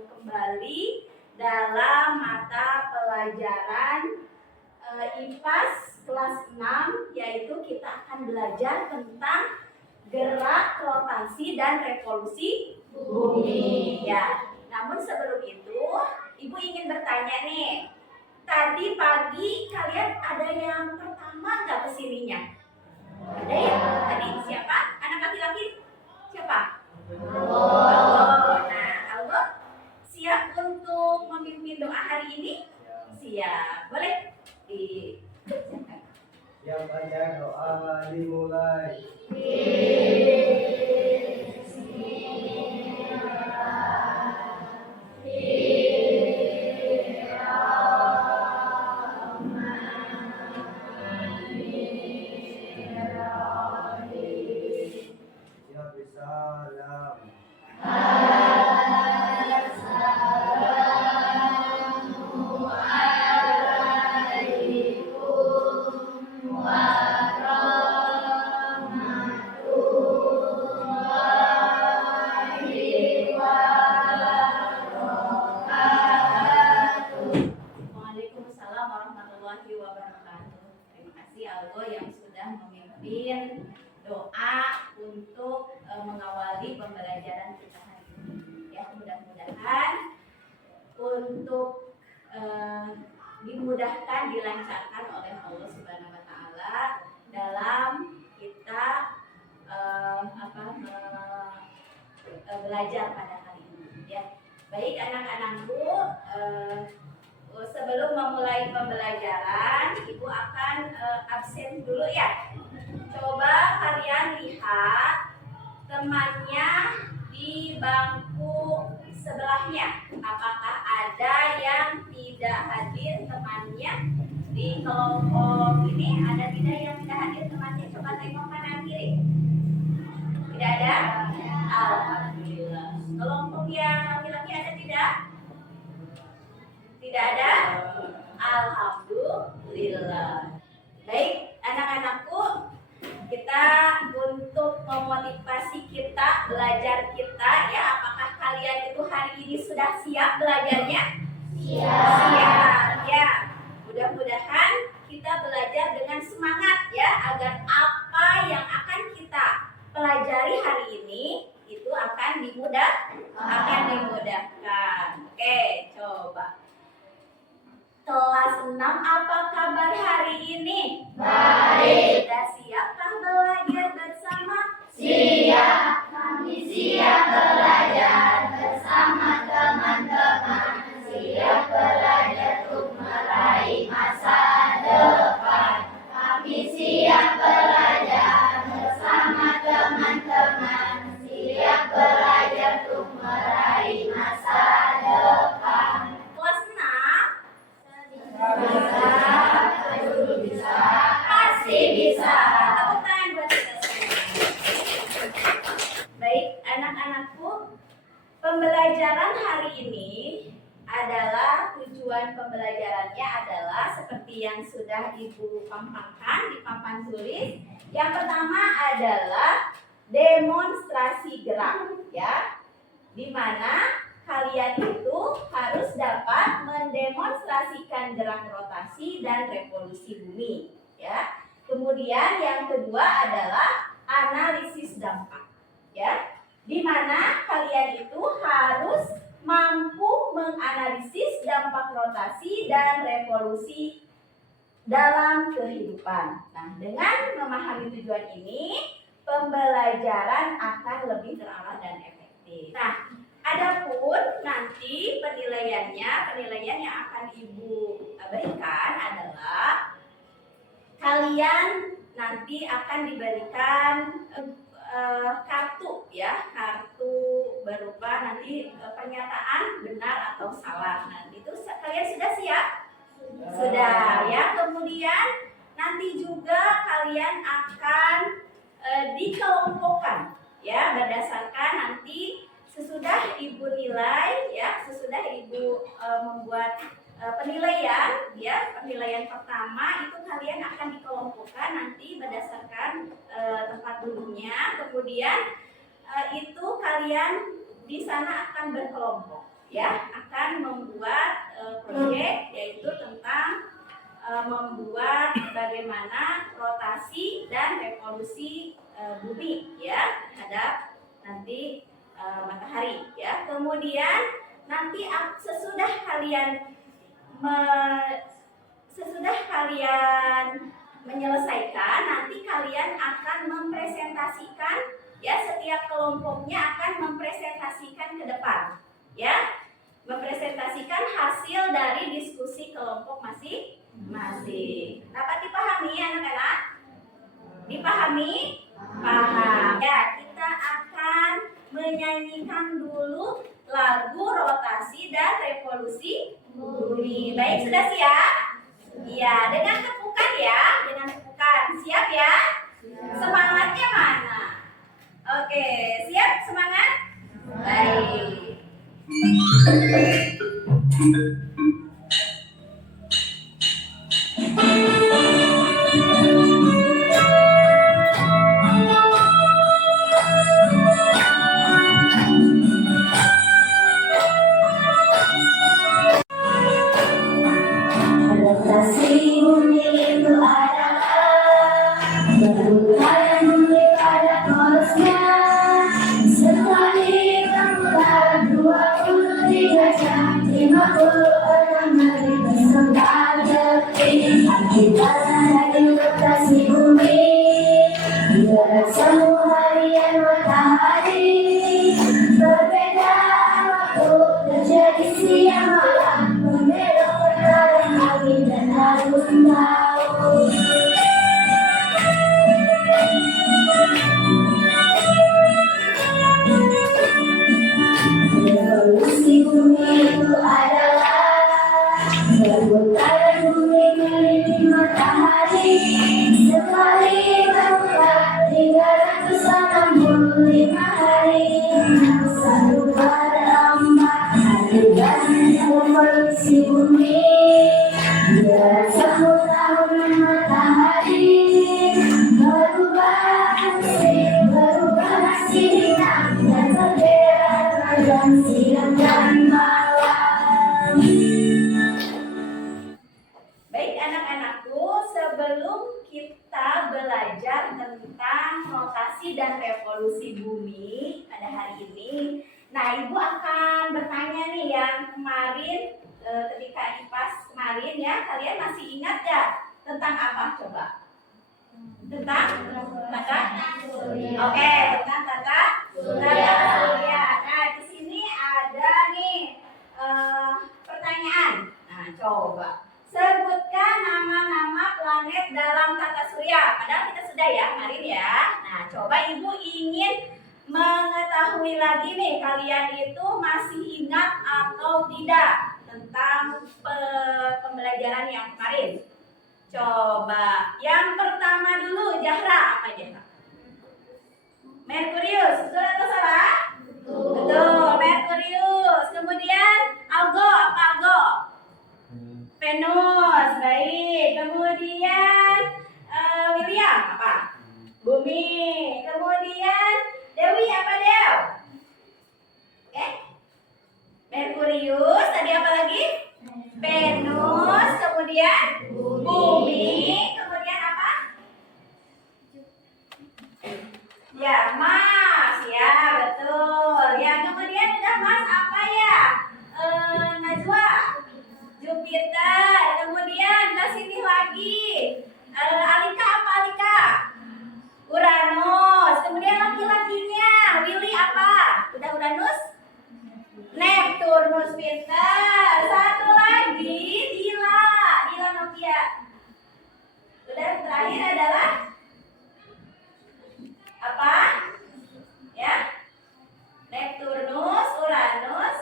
bergabung kembali dalam mata pelajaran IPAS kelas 6, yaitu kita akan belajar tentang gerak, rotasi, dan revolusi bumi. Ya, namun sebelum itu, Ibu ingin bertanya nih. Tadi pagi kalian ada yang pertama nggak kesininya? Ada ya? Tadi siapa? Anak laki-laki siapa? Allah. Nah, Allah siap untuk memimpin doa hari ini? Siap. Boleh disiapkan. Yang baca doa dimulai. Salam. Waalaikumsalam warahmatullahi wabarakatuh. Terima kasih Allah yang sudah memimpin doa untuk mengawali pembelajaran kita hari ini. Ya, mudah-mudahan untuk dimudahkan, dilancarkan oleh Allah Subhanahu wa taala dalam kita belajar pada hari ini, ya. Baik anak-anakku, sebelum memulai pembelajaran, Ibu akan absen dulu ya. Coba kalian lihat temannya di bangku sebelahnya. Apakah ada yang tidak hadir temannya di kelompok ini? Ada tidak yang tidak hadir temannya? Coba tengok kanan kiri. Tidak ada? Alhamdulillah. Kelompok yang laki-laki ada tidak? Tidak ada? Alhamdulillah. Baik, anak-anakku, kita untuk memotivasi kita, belajar kita, ya, apakah kalian itu hari ini sudah siap belajarnya? Siap, ya. Mudah-mudahan kita belajar dengan semangat, ya, agar apa yang akan kita pelajari hari ini itu akan dimudahkan. Oke, coba. Kelas 6, apa kabar hari ini? Baik. Sudah siapkah belajar bersama? Siap, kami siap belajar bersama teman-teman. Siap belajar untuk meraih masa depan. Kami siap belajar bersama teman-teman. Siap belajar untuk meraih masa depan. Kelas 6? Bisa, pasti bisa. Tepuk tangan buat kita semua. Baik, anak-anakku, pembelajaran hari ini adalah tujuan pembelajarannya adalah seperti yang sudah Ibu pampangkan di papan tulis. Yang pertama adalah demonstrasi gerak, ya, di mana kalian itu harus dapat mendemonstrasikan gerak rotasi dan revolusi bumi, ya. Kemudian yang kedua adalah analisis dampak, ya, di mana kalian itu harus mampu menganalisis dampak rotasi dan revolusi dalam kehidupan. Nah, dengan memahami tujuan ini, pembelajaran akan lebih terarah dan efektif. Nah, adapun nanti penilaian yang akan Ibu berikan adalah kalian nanti akan diberikan kartu, ya, kartu berupa nanti pernyataan benar atau salah. Nah, itu kalian sudah siap? Sudah, ya. Kemudian nanti juga kalian akan dikelompokkan, ya, berdasarkan nanti sesudah Ibu nilai, ya, sesudah Ibu membuat penilaian, ya, penilaian pertama itu kalian akan dikelompokkan nanti berdasarkan tempat duduknya. Kemudian itu kalian di sana akan berkelompok, ya akan membuat proyek yaitu tentang membuat bagaimana rotasi dan revolusi bumi ya terhadap nanti matahari ya. Kemudian nanti sesudah kalian menyelesaikan, nanti kalian akan mempresentasikan ya, setiap kelompoknya akan mempresentasikan ke depan ya, mempresentasikan hasil dari diskusi kelompok masing-masing. Dapat dipahami anak-anak? Dipahami? Paham. Ya, kita akan menyanyikan dulu lagu rotasi dan revolusi bumi. Baik, sudah siap? Iya, dengan tepukan ya, dengan tepukan. Siap ya? Semangatnya mana? Oke, siap semangat? Baik. Rotasi bumi itu adalah berputar bumi pada porosnya. Sekali berputar 23 jam 56 hari berselang detik. Akibat dari rotasi bumi gerak semu harian matahari. Perbedaan waktu terjadi siang malam, berbelok berkali pagi dan harus tahu. Revolusi bumi itu adalah berputaran bumi mengelilingi matahari. Sekali berputar 365 hari. Satu pada 4 hari dan revolusi bumi. Gerak satu tahun matahari. Berubah musik, berubah nasi bintang, dan berbeda jam siang dan malam. Baik anak-anakku, sebelum kita belajar tentang rotasi dan revolusi bumi pada hari ini, nah Ibu akan bertanya nih yang kemarin ketika IPAS kemarin ya, kalian masih ingat gak tentang apa coba? Tentang tata surya. Oke, tentang tata surya. Nah, di sini ada nih pertanyaan. Nah, coba sebutkan nama-nama planet dalam tata surya. Padahal kita sudah ya kemarin ya. Nah, coba Ibu ingin mengetahui lagi nih, kalian itu masih ingat atau tidak tentang pembelajaran yang kemarin? Coba yang pertama dulu, Zahra, apa Zahra? Merkurius, betul atau salah? Betul, Merkurius. Kemudian Algo, apa Algo? Venus, baik. Kemudian William, apa? Bumi. Kemudian Dewi, apa Dew? Merkurius, tadi apa lagi? Venus, kemudian Bumi, kemudian apa? Ya, Mars, ya betul. Ya, kemudian udah Mars apa ya? Najwa, Jupiter, kemudian ke sini lagi. Alika, apa Alika? Uranus, kemudian laki-lakinya Willy apa? Udah Uranus? Neptunus, pintar. Satu lagi, Dila Nokia. Udah, terakhir adalah apa? Ya, Neptunus, Uranus,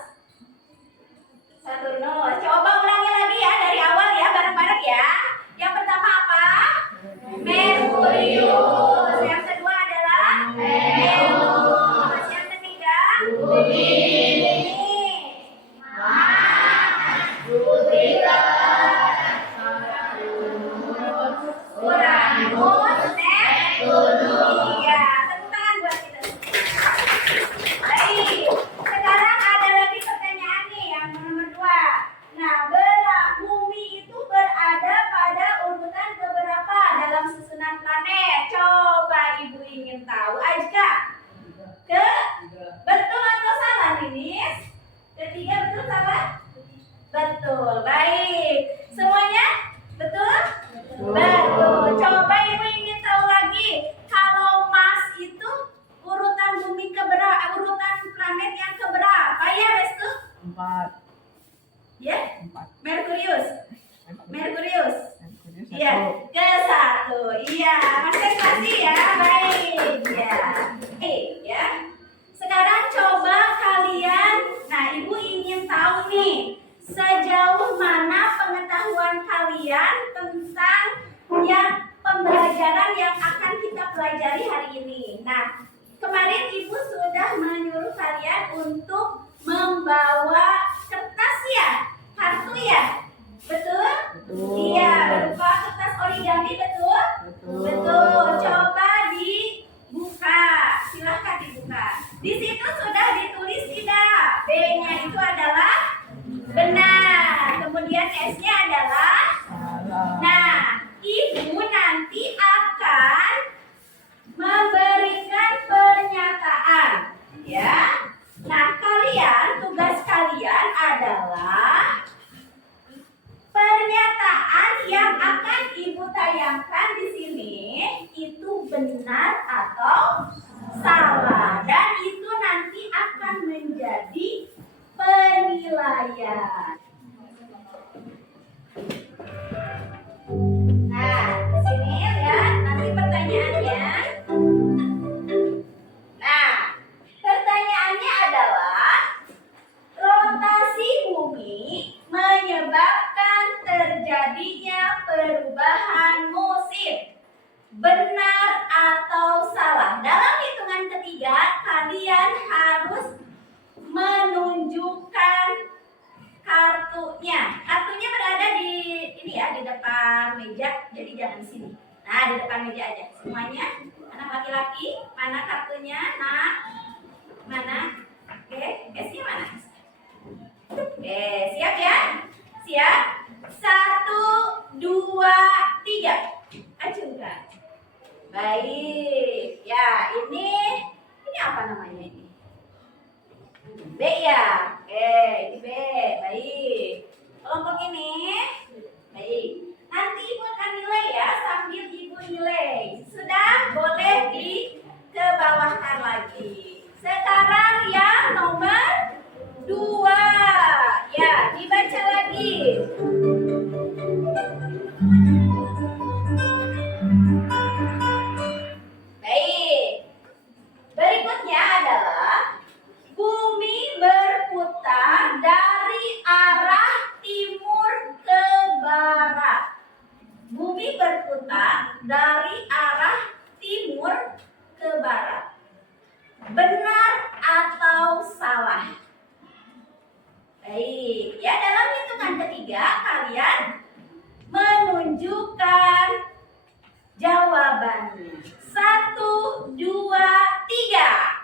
Saturnus. Coba ulangi lagi ya dari awal ya, bareng-bareng ya. Yang pertama apa? Merkurius. Yang kedua adalah Venus. Yang ketiga Bumi. Uranus, Neptunus. Iya, tepuk tangan buat kita semua. 4. Ya, 4. Merkurius. Merkurius. Merkurius Iya, 1. ke-1. Iya, konsentrasi ya. Baik, ya. Ya. Sekarang coba kalian, nah Ibu ingin tahu nih, sejauh mana pengetahuan kalian tentang pembelajaran yang akan kita pelajari hari ini. Nah, kemarin Ibu sudah menyuruh kalian untuk membawa kertas ya, kartu ya. Betul? Iya, berupa kertas origami, betul? Betul. Coba dibuka. Silahkan dibuka. Di situ sudah ditulis tidak? B-nya itu adalah benar. Kemudian S-nya adalah Salah. nah, Ibu nanti akan memberikan pernyataan, ya. Nah, tugas kalian adalah pernyataan yang akan Ibu tayangkan di sini itu benar atau salah, dan itu nanti akan menjadi penilaian. Nah, di sini lihat nanti pertanyaannya. Nah, pertanyaannya adalah rotasi bumi menyebabkan terjadinya perubahan musim. Benar atau salah? Dalam hitungan ketiga, kalian harus menunjukkan kartunya. Kartunya berada di ini ya, di depan meja. Jadi jangan di sini. Nah, di depan meja aja. Semuanya. Anak laki-laki, mana kartunya? Nah, mana? Oke, S-nya mana? Oke, siap ya? Siap? 1, 2, 3. Acungkan. Baik. Ya, ini apa namanya ini? B ya. Oke, ini B. Baik. Kelompok ini. Baik. Nanti Ibu akan nilai ya, sambil Ibu nilai. Sudah, boleh dikebawahkan lagi. Sekarang yang nomor 2. Ya, dibaca lagi. Baik. Berikutnya adalah bumi berputar dari arah timur ke barat. Bumi berputar dari arah timur ke barat. Benar atau salah? Baik, ya, dalam hitungan ketiga kalian menunjukkan jawabannya. 1, 2, 3.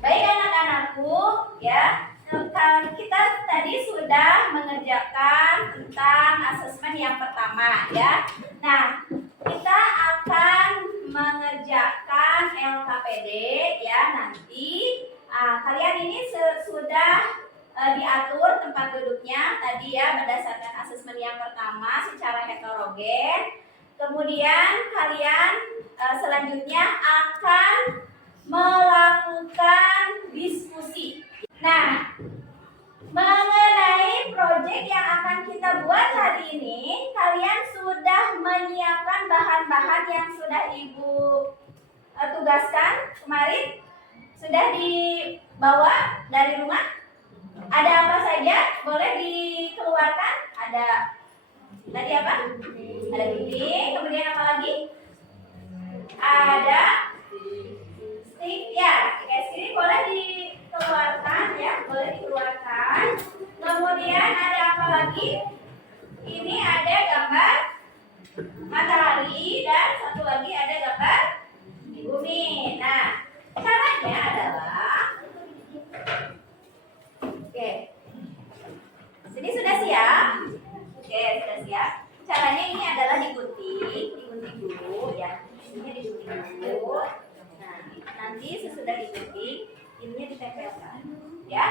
Baik anak-anakku, ya, kita tadi sudah mengerjakan tentang asesmen yang pertama, ya. Nah, kita akan mengerjakan LKPD ya nanti kalian ini sudah diatur tempat duduknya tadi ya berdasarkan asesmen yang pertama secara heterogen. Kemudian kalian selanjutnya akan melakukan diskusi. Nah, mengenai proyek yang akan kita buat hari ini, kalian sudah menyiapkan bahan-bahan yang sudah Ibu tugaskan kemarin? Sudah dibawa dari rumah? Ada apa saja? Boleh dikeluarkan? Ada tadi apa? Ada piring, kemudian apa lagi? Ada stick ya. Es krim boleh dikeluarkan ya, boleh dikeluarkan. Kemudian ada apa lagi? Ini ada gambar matahari dan satu lagi ada gambar bumi. Nah, caranya adalah oke. Sini sudah siap? Oke, sudah siap. Caranya ini adalah digunting dulu ya. Ininya digunting dulu. Nah, nanti sesudah digunting, ininya ditempelkan ya.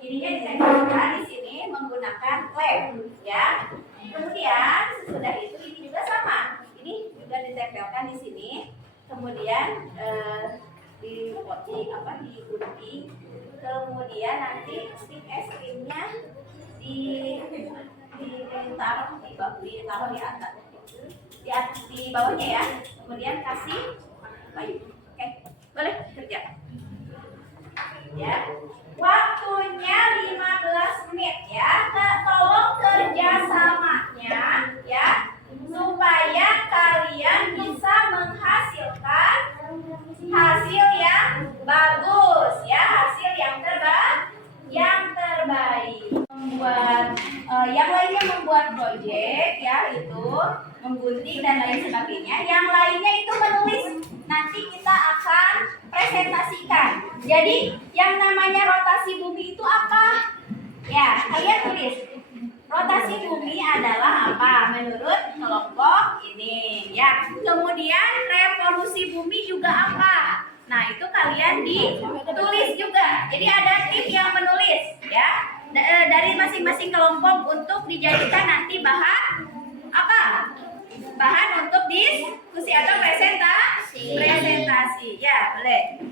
Ininya ditempelkan di sini menggunakan lem ya. Kemudian sesudah itu ini juga sama. Ini juga ditempelkan di sini. Kemudian digunting. Kemudian nanti stick es krimnya ditaruh di atas, di bawahnya ya. Kemudian kasih kayu. Oke, boleh kerja. Ya, waktunya 15 menit ya. Tolong kerjasamanya ya, supaya kalian bisa menghasilkan hasil yang bagus ya, hasil yang terbaik. Membuat yang lainnya membuat proyek ya, itu menggunting dan lain sebagainya. Yang lainnya itu menulis. Nanti kita akan presentasikan. Jadi yang namanya rotasi bumi itu apa? Ya, kalian tulis. Rotasi bumi adalah apa menurut kelompok ini ya. Kemudian revolusi bumi juga apa? Nah, itu kalian ditulis juga. Jadi ada tim yang menulis ya. Dari masing-masing kelompok untuk dijadikan nanti bahan apa? Bahan untuk diskusi atau presentasi. Ya, boleh.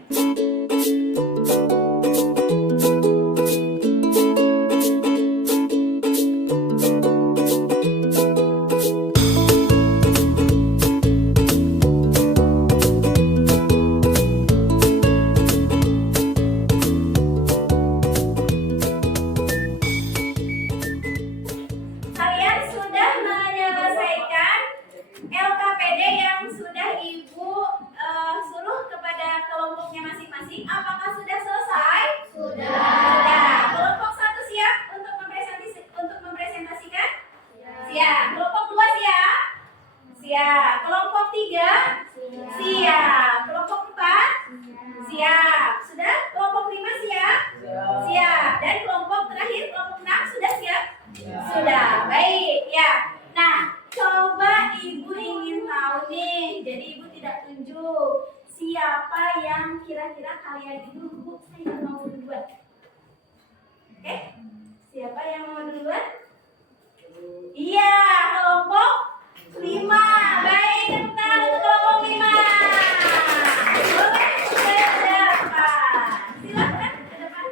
Siap. Kelompok 3? Siap. Kelompok 4? Siap. Sudah? Kelompok 5 siap? Siap. Dan kelompok terakhir, kelompok 6 sudah siap? Sudah. Baik, ya. Nah, coba Ibu ingin tahu nih. Jadi Ibu tidak tunjuk siapa yang kira-kira kalian itu saya mau duluan. Oke? Siapa yang mau duluan? Iya, kelompok 5. Baik, tepuk tangan untuk kelompok 5. Boleh ke depan. Silakan ke depan.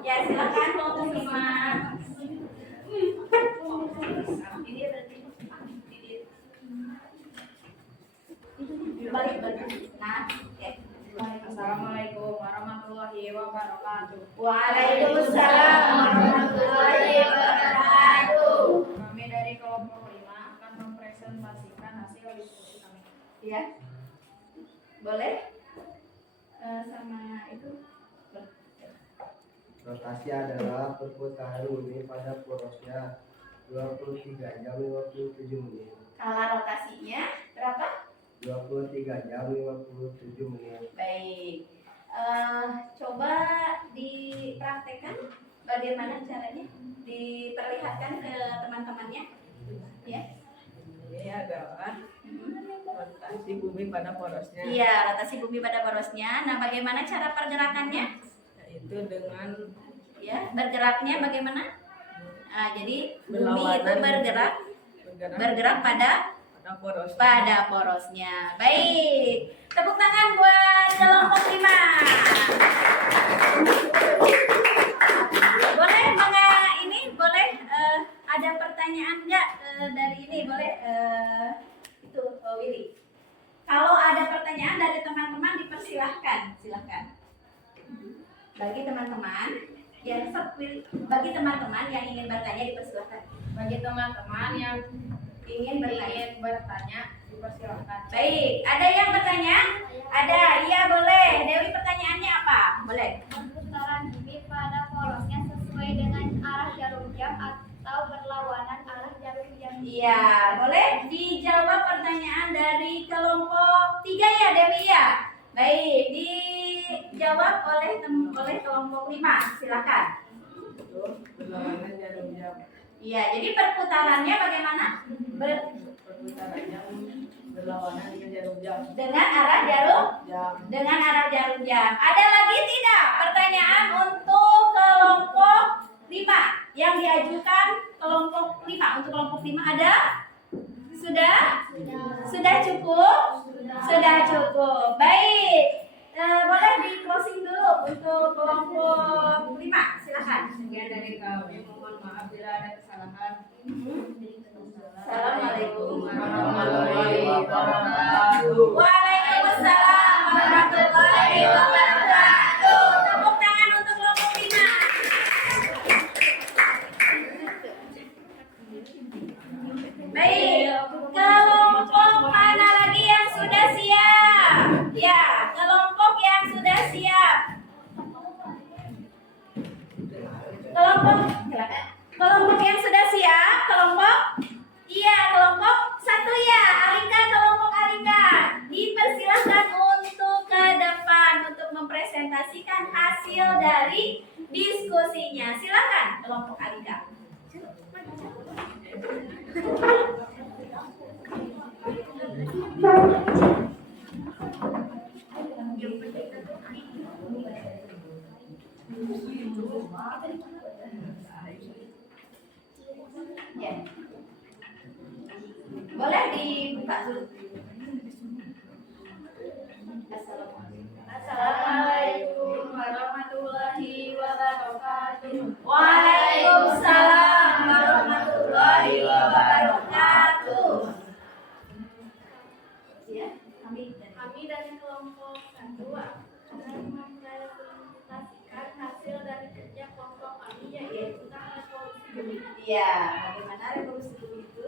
Ya, silakan kelompok 5. Ini berarti balik. Nah, oke. Assalamualaikum warahmatullahi wabarakatuh. Waalaikumsalam warahmatullahi wabarakatuh. Kami dari kelompok 5 akan mempresentasikan hasil diskusi kami. Ya, boleh? Sama itu. Rotasi adalah perputaran bumi pada porosnya 23 jam 57 menit. Skala rotasinya berapa? 23 jam 57 menit. Baik. Coba dipraktekkan Bagaimana caranya? Diperlihatkan ke teman-temannya. Ya. Ini adalah rotasi bumi pada porosnya. Iya, rotasi bumi pada porosnya. Nah, bagaimana cara pergerakannya? Yaitu dengan Ya, bergeraknya bagaimana? Nah, jadi bumi itu berlawanan, bergerak pada porosnya. Baik, tepuk tangan buat kelompok 5. Boleh boleh ada pertanyaan nggak dari ini? Boleh itu Willy. Kalau ada pertanyaan dari teman-teman dipersilahkan, silahkan. Bagi teman-teman yang ingin bertanya dipersilahkan. Bagi teman-teman yang Ingin bertanya, dipersilahkan. Baik, ada yang bertanya? Ada, iya boleh. Dewi pertanyaannya apa? Boleh. Perputaran bumi pada porosnya sesuai dengan arah jarum jam atau berlawanan arah jarum jam. Iya, boleh dijawab pertanyaan dari kelompok 3 ya Dewi ya. Baik, dijawab oleh kelompok 5. Silakan. berlawanan jarum jam. Iya, jadi perputarannya bagaimana? Perputarannya berlawanan dengan jarum jam. Dengan arah jarum jam. Ada lagi tidak pertanyaan untuk kelompok 5 yang diajukan kelompok 5? Untuk kelompok 5 ada? Sudah cukup? Sudah cukup. Baik. Boleh di closing dulu untuk kelompok 5. Silakan. Sekian dari kami, mohon maaf bila ada kesalahan. Assalamualaikum warahmatullahi wabarakatuh. Waalaikumsalam warahmatullahi wabarakatuh. Tepuk tangan untuk kelompok 5. Baik, kelompok mana lagi yang sudah siap? Ya, kelompok yang sudah siap. Kelompok yang sudah siap, kelompok 1 ya, kelompok Alika. Dipersilahkan untuk ke depan untuk mempresentasikan hasil dari diskusinya. Silakan kelompok Alika. Ya. Boleh dibuka dulu. Assalamualaikum warahmatullahi wabarakatuh. Waalaikumsalam warahmatullahi wabarakatuh. Ya, Kami dari kelompok 1 akan mempresentasikan hasil dari kerja kelompok kami yaitu tentang revolusi bumi. iya, bagaimana revolusi bumi itu?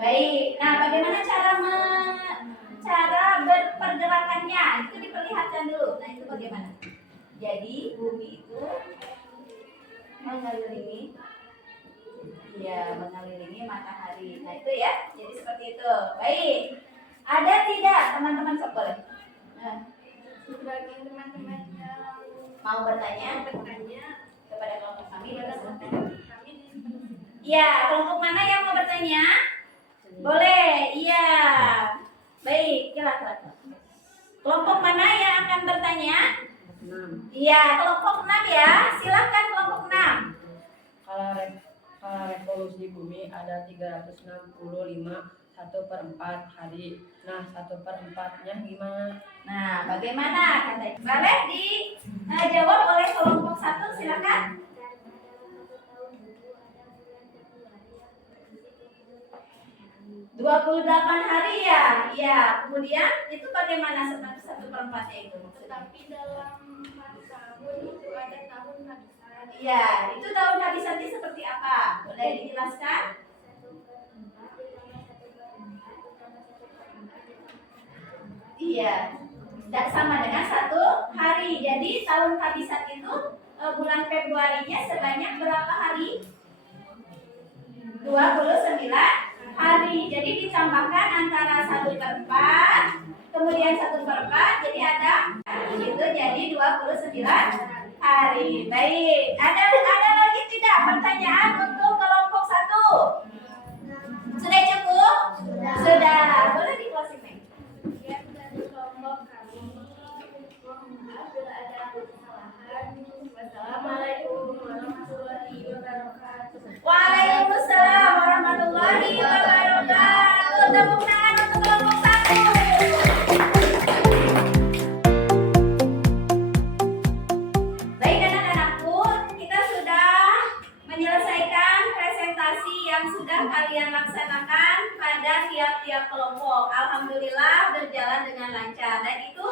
Baik, nah bagaimana cara berpergerakannya? Itu diperlihatkan dulu. Nah itu bagaimana? Jadi bumi itu mengelilingi matahari. Nah itu ya, jadi seperti itu. Baik, ada tidak teman-teman sok boleh? Bagi teman-teman yang Mau bertanya bertanya kepada kelompok kami? kami Iya, kelompok mana yang mau bertanya? Boleh, iya. Baik, silakan. Kelompok mana yang akan bertanya? 6. Iya, kelompok 6 ya. Silakan kelompok 6. Skala revolusi bumi ada 365 1/4 hari. Nah, 1/4-nya gimana? Nah, bagaimana katanya? Boleh dijawab oleh kelompok 1, silakan. 28 hari ya. Iya, kemudian itu bagaimana 1/4-nya itu? tetapi dalam tahun itu ada tahun habisan. Iya, itu tahun habisannya seperti apa? Boleh dijelaskan? Iya, tidak sama dengan 1 hari. Jadi tahun habisan itu bulan Februarinya sebanyak berapa hari? 29 hari. Jadi ditambahkan antara 1/4, kemudian 1/4, jadi ada itu jadi 29 hari. Baik, ada lagi tidak pertanyaan untuk kelompok 1? Sudah cukup? Sudah. Boleh di closing, Mei. Sekian dari kelompok kami. Mohon maaf bila ada kesalahan. Wassalamualaikum warahmatullahi wabarakatuh. Waalaikumsalam warahmatullahi wabarakatuh. Tepuk tangan untuk kelompok 1. Baik anak-anakku, kita sudah menyelesaikan presentasi yang sudah kalian laksanakan pada tiap-tiap kelompok. Alhamdulillah berjalan dengan lancar dan itu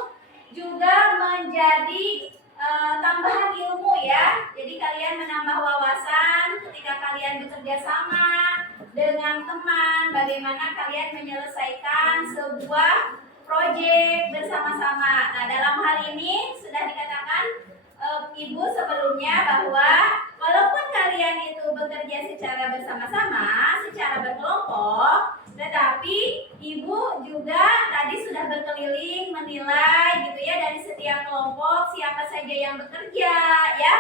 juga menjadi tambahan ilmu ya. Jadi kalian menambah wawasan ketika kalian bekerja sama dengan teman, bagaimana kalian menyelesaikan sebuah proyek bersama-sama. Nah, dalam hal ini sudah dikatakan Ibu sebelumnya bahwa walaupun kalian itu bekerja secara bersama-sama, secara berkelompok, tetapi Ibu juga tadi sudah berkeliling menilai gitu ya dari setiap kelompok siapa saja yang bekerja ya.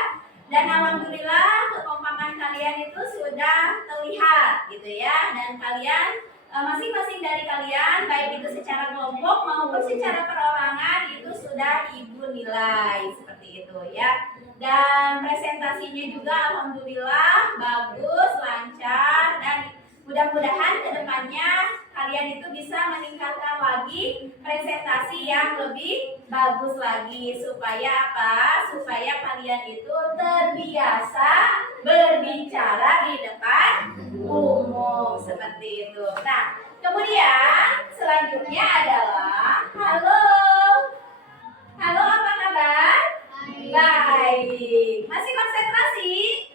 Dan alhamdulillah kekompakan kalian itu sudah terlihat gitu ya. Dan kalian masing-masing dari kalian baik itu secara kelompok maupun secara perorangan itu sudah Ibu nilai seperti itu ya. Dan presentasinya juga alhamdulillah bagus, lancar dan mudah-mudahan kedepannya kalian itu bisa meningkatkan lagi presentasi yang lebih bagus lagi supaya apa? Supaya kalian itu terbiasa berbicara di depan umum seperti itu. Nah, kemudian selanjutnya adalah halo. Halo, apa kabar? Baik. Masih konsentrasi?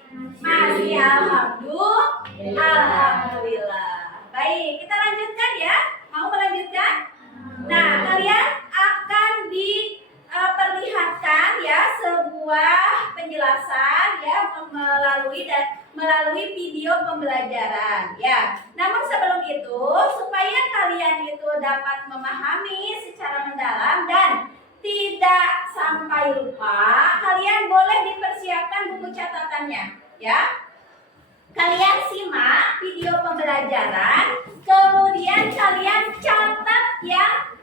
Masih alhamdulillah. Baik, kita lanjutkan ya. Mau melanjutkan? Nah, kalian akan diperlihatkan ya sebuah penjelasan ya melalui video pembelajaran ya. Namun sebelum itu, supaya kalian itu dapat memahami secara mendalam dan tidak sampai lupa, kalian boleh dipersiapkan buku catatannya ya. Kalian simak video pembelajaran, kemudian kalian catat yang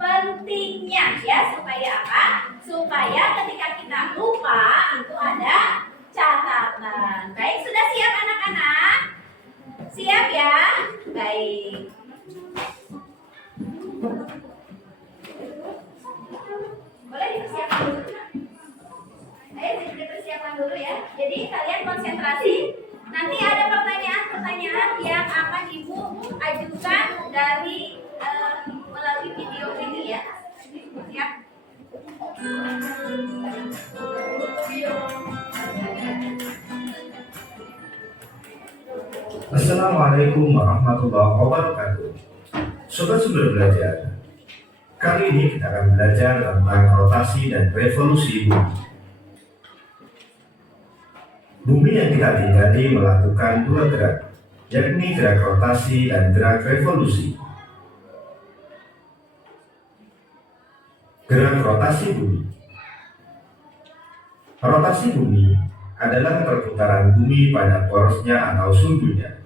pentingnya ya, supaya apa? Supaya ketika kita lupa itu ada catatan. Baik, sudah siap anak-anak? Siap ya? Baik. Boleh dipersiapkan dulu. Ayo dipersiapkan dulu ya. Jadi kalian konsentrasi. Nanti ada pertanyaan-pertanyaan yang akan Ibu ajukan dari melalui video ini ya. Ya. Assalamualaikum warahmatullahi wabarakatuh. Sobat-sobat belajar, kali ini kita akan belajar tentang rotasi dan revolusi bumi. Bumi yang kita tinggali melakukan dua gerak, yakni gerak rotasi dan gerak revolusi. Gerak rotasi bumi. Rotasi bumi adalah perputaran bumi pada porosnya atau sumbunya.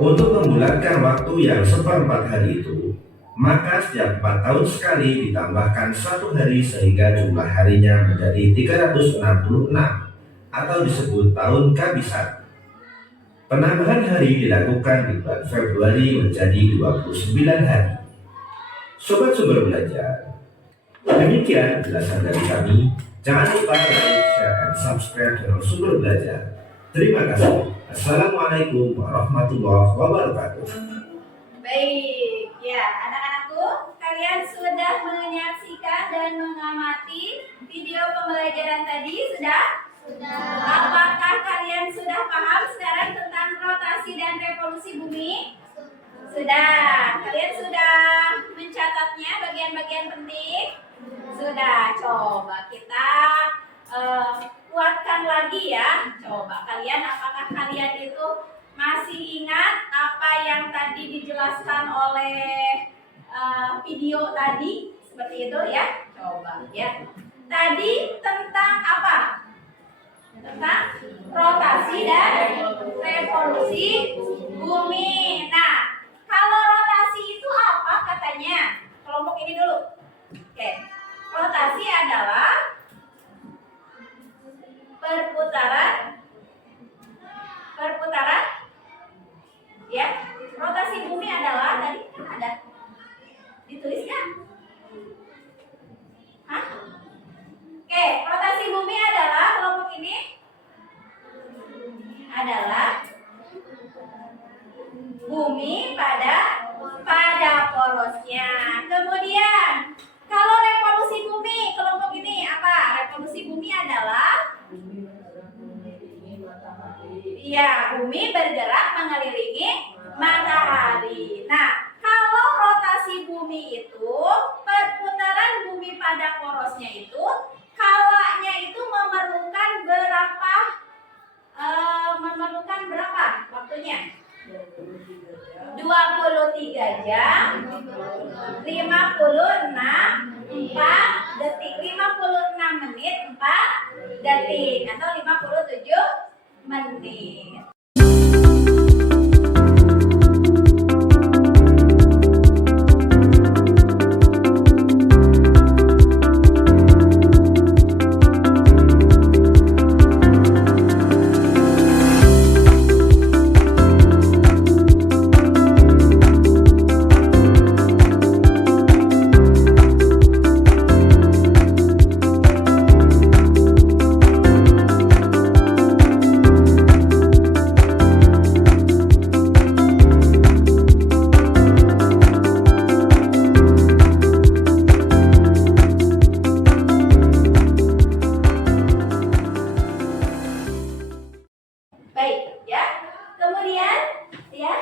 Untuk membulatkan waktu yang seperempat hari itu, maka setiap 4 tahun sekali ditambahkan 1 hari sehingga jumlah harinya menjadi 366 atau disebut tahun kabisat. Penambahan hari dilakukan di bulan Februari menjadi 29 hari. Sobat Sumber Belajar, demikian penjelasan dari kami. Jangan lupa like, share, dan subscribe channel Sumber Belajar. Terima kasih. Assalamualaikum warahmatullahi wabarakatuh. Baik, ya anak-anakku, kalian sudah menyaksikan dan mengamati video pembelajaran tadi, sudah? Sudah. Apakah kalian sudah paham sekarang tentang rotasi dan revolusi bumi? Sudah. Kalian sudah mencatatnya bagian-bagian penting? Sudah. Coba kita kuatkan lagi ya. Coba kalian, apakah kalian itu masih ingat apa yang tadi dijelaskan oleh video tadi? Seperti itu ya. Coba ya. Tadi tentang apa? Tentang rotasi dan revolusi bumi. Nah, kalau rotasi itu apa katanya? Kelompok ini dulu. Oke. Rotasi adalah perputaran ya. Rotasi bumi adalah, tadi kan ada ditulisnya. Hah? Oke, rotasi bumi adalah, kelompok ini adalah bumi pada porosnya. Kemudian kalau revolusi bumi, kelompok ini apa? Revolusi bumi adalah bumi bergerak mengelilingi matahari. Nah, kalau rotasi bumi itu, perputaran bumi pada porosnya itu, kalanya itu memerlukan berapa waktunya? 23 jam 56 detik, 56 menit 4 detik atau 57 menit. Baik, ya. Kemudian, ya,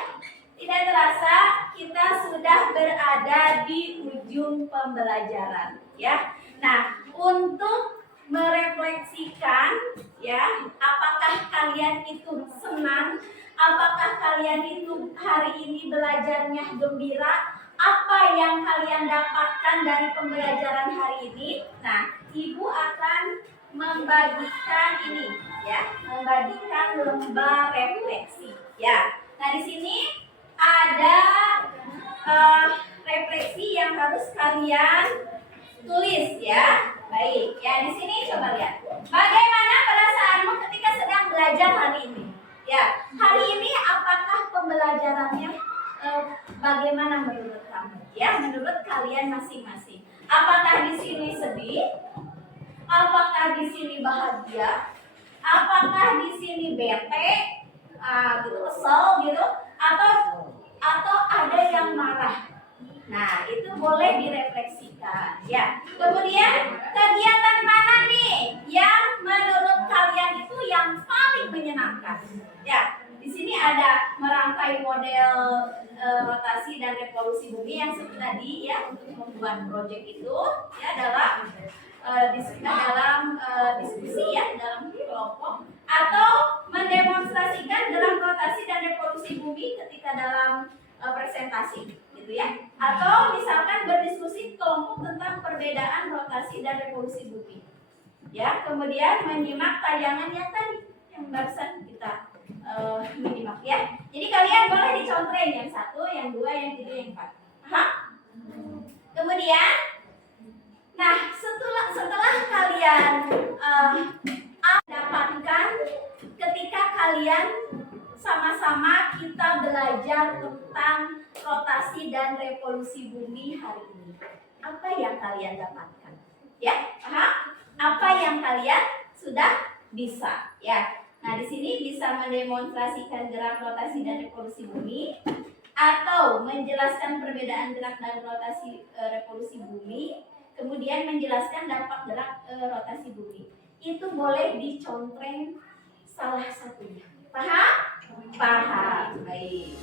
tidak terasa kita sudah berada di ujung pembelajaran, ya. Nah, untuk merefleksikan, ya, apakah kalian itu senang? Apakah kalian itu hari ini belajarnya gembira? Apa yang kalian dapatkan dari pembelajaran hari ini? Nah, Ibu akan membagikan ini, ya, membagikan lembar refleksi, ya. Nah, di sini ada refleksi yang harus kalian tulis, ya. Baik, ya, di sini coba lihat. Bagaimana perasaanmu ketika sedang belajar hari ini? Ya, hari ini apakah pembelajarannya bagaimana menurut kamu? Ya, menurut kalian masing-masing. Apakah di sini sedih? Apakah di sini bahagia? Apakah di sini bete? Gitu, kesel gitu? Atau ada yang marah? Nah, itu boleh direfleksikan, ya. Kemudian kegiatan mana nih yang menurut kalian itu yang paling menyenangkan? Ya, di sini ada merangkai model rotasi dan revolusi bumi yang seperti tadi, ya, untuk membuat proyek itu, ya, dalam diskusi, ya, dalam kelompok, atau mendemonstrasikan dalam rotasi dan revolusi bumi ketika dalam presentasi, gitu ya, atau misalkan berdiskusi kelompok tentang perbedaan rotasi dan revolusi bumi, ya. Kemudian menyimak tayangan yang tadi yang barusan kita menyimak, ya. Jadi kalian boleh dicontreng yang 1, yang 2, yang 3, yang 4. Paham? Kemudian, nah setelah kalian dapatkan ketika kalian sama-sama kita belajar tentang rotasi dan revolusi bumi hari ini. Apa yang kalian dapatkan? Ya, paham? Apa yang kalian sudah bisa? Ya. Nah, di sini bisa mendemonstrasikan gerak rotasi dan revolusi bumi atau menjelaskan perbedaan gerak dan rotasi revolusi bumi, kemudian menjelaskan dampak gerak rotasi bumi. Itu boleh dicontreng salah satunya. Paham? Paham. Baik.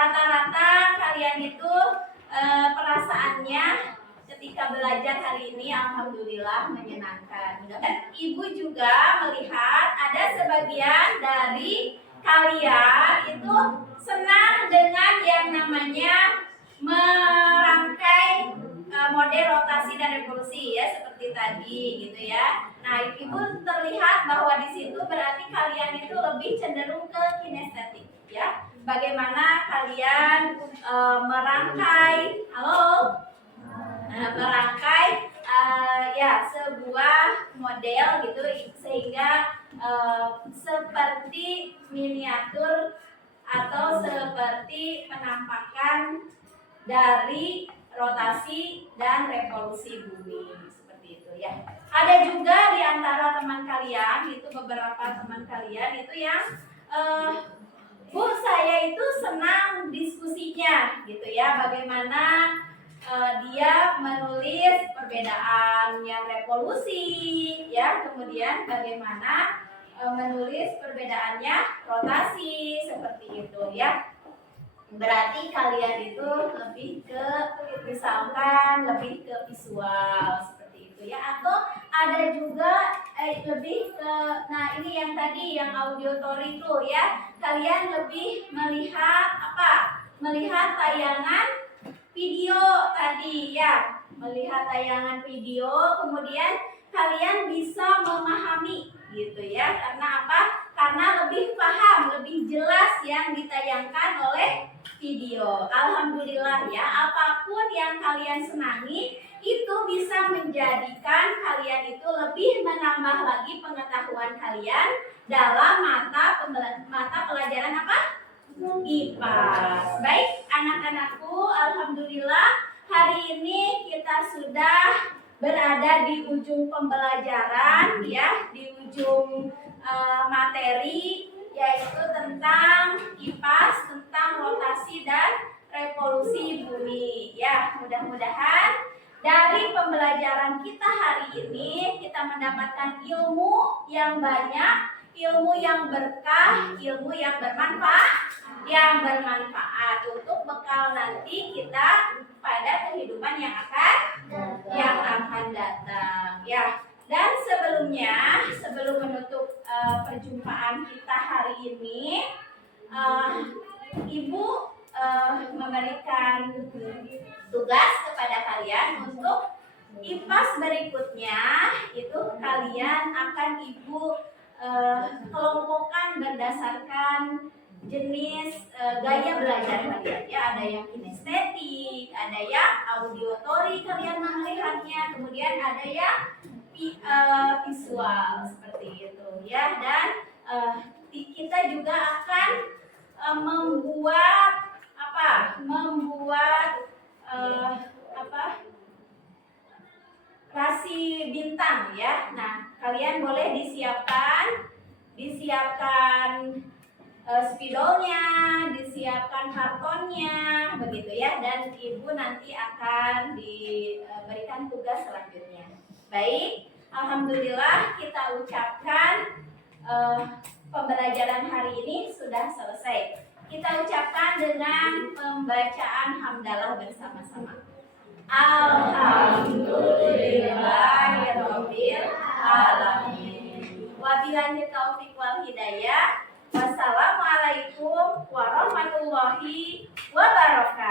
Rata-rata kalian itu perasaannya ketika belajar hari ini alhamdulillah menyenangkan. Dan ibu juga melihat ada sebagian dari kalian itu senang dengan yang namanya merangkai model rotasi dan revolusi ya seperti tadi gitu ya. Nah, ibu terlihat bahwa di situ berarti kalian itu lebih cenderung ke kinestetik ya. Bagaimana kalian merangkai, merangkai ya sebuah model gitu sehingga seperti miniatur atau seperti penampakan dari rotasi dan revolusi bumi seperti itu ya. Ada juga di antara teman kalian itu beberapa teman kalian itu yang Bu, saya itu senang diskusinya gitu ya, bagaimana dia menulis perbedaan yang revolusi ya, kemudian bagaimana menulis perbedaannya rotasi seperti itu ya. Berarti kalian itu lebih ke misalkan lebih ke visual seperti itu ya, atau ada juga lebih ke ini yang tadi yang auditory itu ya, kalian lebih melihat apa? Melihat tayangan video tadi ya, melihat tayangan video, kemudian kalian bisa memahami gitu ya, karena apa? Karena lebih paham, lebih jelas yang ditayangkan oleh video. Alhamdulillah ya, apapun yang kalian senangi itu bisa menjadikan kalian itu lebih menambah lagi pengetahuan kalian dalam mata pelajaran apa? IPA. Baik anak-anakku, alhamdulillah hari ini kita sudah berada di ujung pembelajaran ya, di ujung materi yaitu tentang IPAS, tentang rotasi dan revolusi bumi ya. Mudah-mudahan dari pembelajaran kita hari ini kita mendapatkan ilmu yang banyak, ilmu yang berkah, ilmu yang bermanfaat untuk bekal nanti kita pada kehidupan yang akan datang ya. Dan sebelum menutup perjumpaan kita hari ini, Ibu memberikan tugas kepada kalian untuk IPAS berikutnya. Itu kalian akan Ibu kelompokkan berdasarkan jenis gaya belajar kalian ya. Ada yang kinestetik, ada yang audiotori kalian melihatnya, kemudian ada yang visual seperti itu ya. Dan kita juga akan membuat rasi bintang ya. Nah, kalian boleh disiapkan spidolnya, disiapkan kartonnya, begitu ya. Dan Ibu nanti akan diberikan tugas selanjutnya. Baik, alhamdulillah kita ucapkan pembelajaran hari ini sudah selesai. Kita ucapkan dengan pembacaan hamdalah bersama-sama. Alhamdulillahirabbil alamin. Wabillahi taufik wal hidayah. Wassalamualaikum warahmatullahi wabarakatuh.